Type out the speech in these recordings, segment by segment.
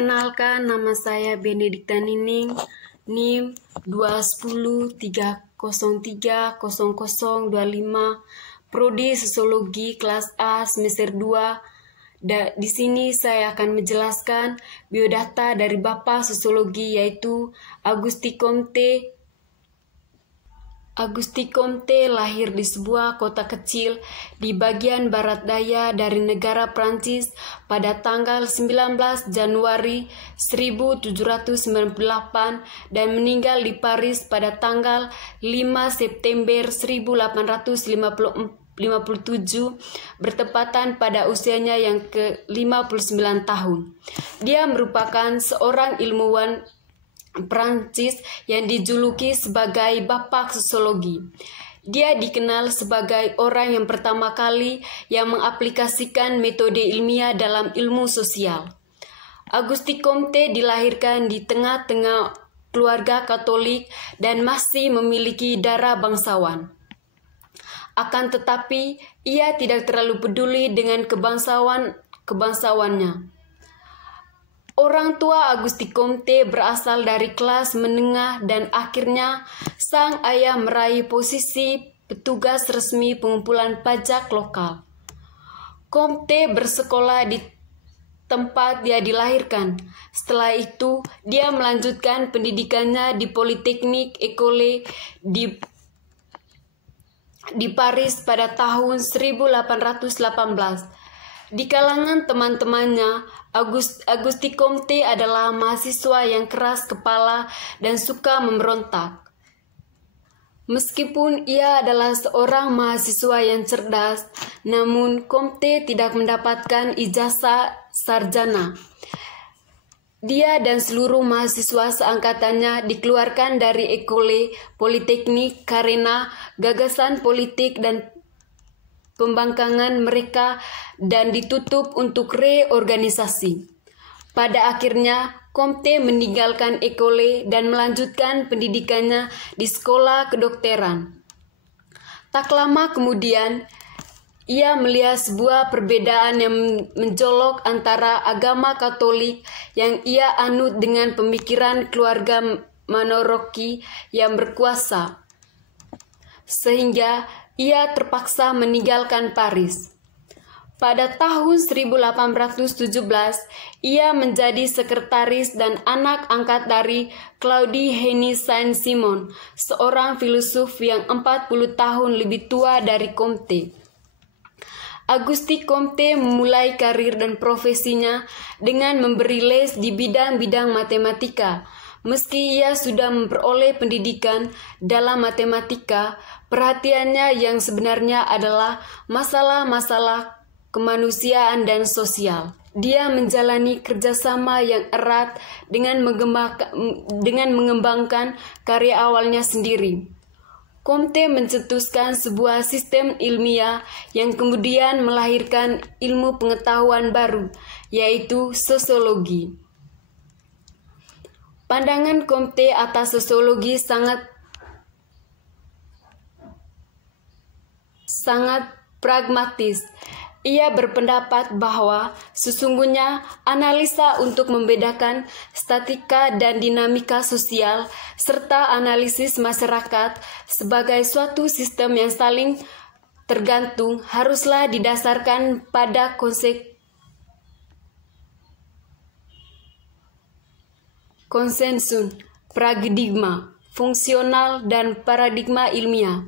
Perkenalkan, nama saya Benedikta Nining, NIM 21030300025, Prodi Sosiologi kelas A semester 2. Di sini saya akan menjelaskan biodata dari Bapak Sosiologi, yaitu Auguste Comte. Auguste Comte lahir di sebuah kota kecil di bagian barat daya dari negara Prancis pada tanggal 19 Januari 1798 dan meninggal di Paris pada tanggal 5 September 1857 bertepatan pada usianya yang ke-59 tahun. Dia merupakan seorang ilmuwan Prancis yang dijuluki sebagai Bapak Sosiologi. Dia dikenal sebagai orang yang pertama kali yang mengaplikasikan metode ilmiah dalam ilmu sosial. Auguste Comte dilahirkan di tengah-tengah keluarga Katolik dan masih memiliki darah bangsawan. Akan tetapi, ia tidak terlalu peduli dengan kebangsawannya. Orang tua Auguste Comte berasal dari kelas menengah dan akhirnya sang ayah meraih posisi petugas resmi pengumpulan pajak lokal. Comte bersekolah di tempat dia dilahirkan. Setelah itu, dia melanjutkan pendidikannya di Polytechnique École di Paris pada tahun 1818. Di kalangan teman-temannya, Auguste Comte adalah mahasiswa yang keras kepala dan suka memberontak. Meskipun ia adalah seorang mahasiswa yang cerdas, namun Comte tidak mendapatkan ijazah sarjana. Dia dan seluruh mahasiswa seangkatannya dikeluarkan dari École Polytechnique karena gagasan politik dan pembangkangan mereka dan ditutup untuk reorganisasi. Pada akhirnya, Comte meninggalkan École dan melanjutkan pendidikannya di sekolah kedokteran. Tak lama kemudian, ia melihat sebuah perbedaan yang mencolok antara agama Katolik yang ia anut dengan pemikiran keluarga monarki yang berkuasa, sehingga ia terpaksa meninggalkan Paris. Pada tahun 1817, ia menjadi sekretaris dan anak angkat dari Claude Henry Saint-Simon, seorang filosof yang 40 tahun lebih tua dari Comte. Auguste Comte memulai karir dan profesinya dengan memberi les di bidang-bidang matematika. Meski ia sudah memperoleh pendidikan dalam matematika, perhatiannya yang sebenarnya adalah masalah-masalah kemanusiaan dan sosial. Dia menjalani kerjasama yang erat dengan mengembangkan karya awalnya sendiri. Comte mencetuskan sebuah sistem ilmiah yang kemudian melahirkan ilmu pengetahuan baru, yaitu sosiologi. Pandangan Comte atas sosiologi sangat pragmatis. Ia berpendapat bahwa sesungguhnya analisa untuk membedakan statika dan dinamika sosial serta analisis masyarakat sebagai suatu sistem yang saling tergantung haruslah didasarkan pada konsensus, paradigma fungsional dan paradigma ilmiah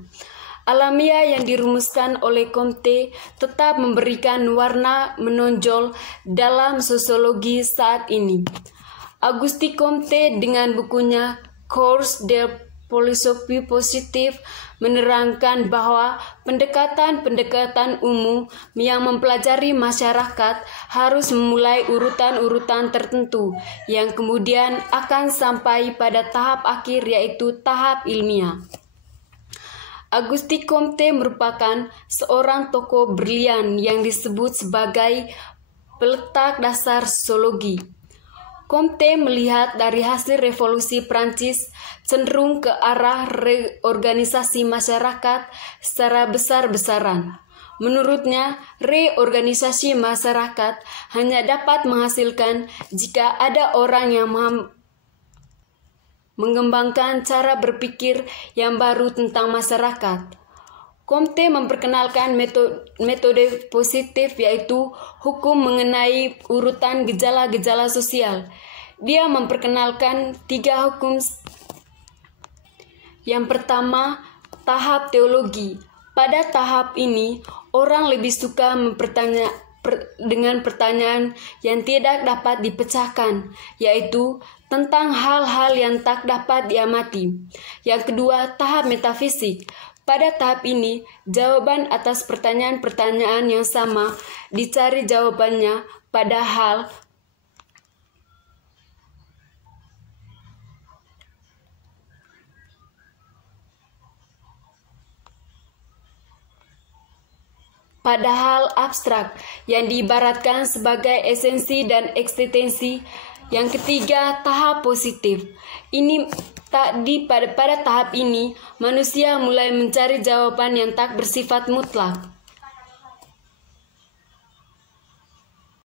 alamiah yang dirumuskan oleh Comte tetap memberikan warna menonjol dalam sosiologi saat ini. Auguste Comte dengan bukunya Cours de Philosophie Positive menerangkan bahwa pendekatan-pendekatan umum yang mempelajari masyarakat harus memulai urutan-urutan tertentu yang kemudian akan sampai pada tahap akhir, yaitu tahap ilmiah. Auguste Comte merupakan seorang tokoh brilian yang disebut sebagai peletak dasar sosiologi. Comte melihat dari hasil revolusi Prancis cenderung ke arah reorganisasi masyarakat secara besar-besaran. Menurutnya, reorganisasi masyarakat hanya dapat menghasilkan jika ada orang yang mengembangkan cara berpikir yang baru tentang masyarakat. Comte memperkenalkan metode positif, yaitu hukum mengenai urutan gejala-gejala sosial. Dia memperkenalkan 3 hukum. Yang pertama, tahap teologi. Pada tahap ini, orang lebih suka dengan pertanyaan yang tidak dapat dipecahkan, yaitu tentang hal-hal yang tak dapat diamati. Yang kedua, tahap metafisik. Pada tahap ini, jawaban atas pertanyaan-pertanyaan yang sama dicari jawabannya pada hal abstrak yang diibaratkan sebagai esensi dan eksistensi. Yang ketiga, tahap positif. Pada tahap ini, manusia mulai mencari jawaban yang tak bersifat mutlak.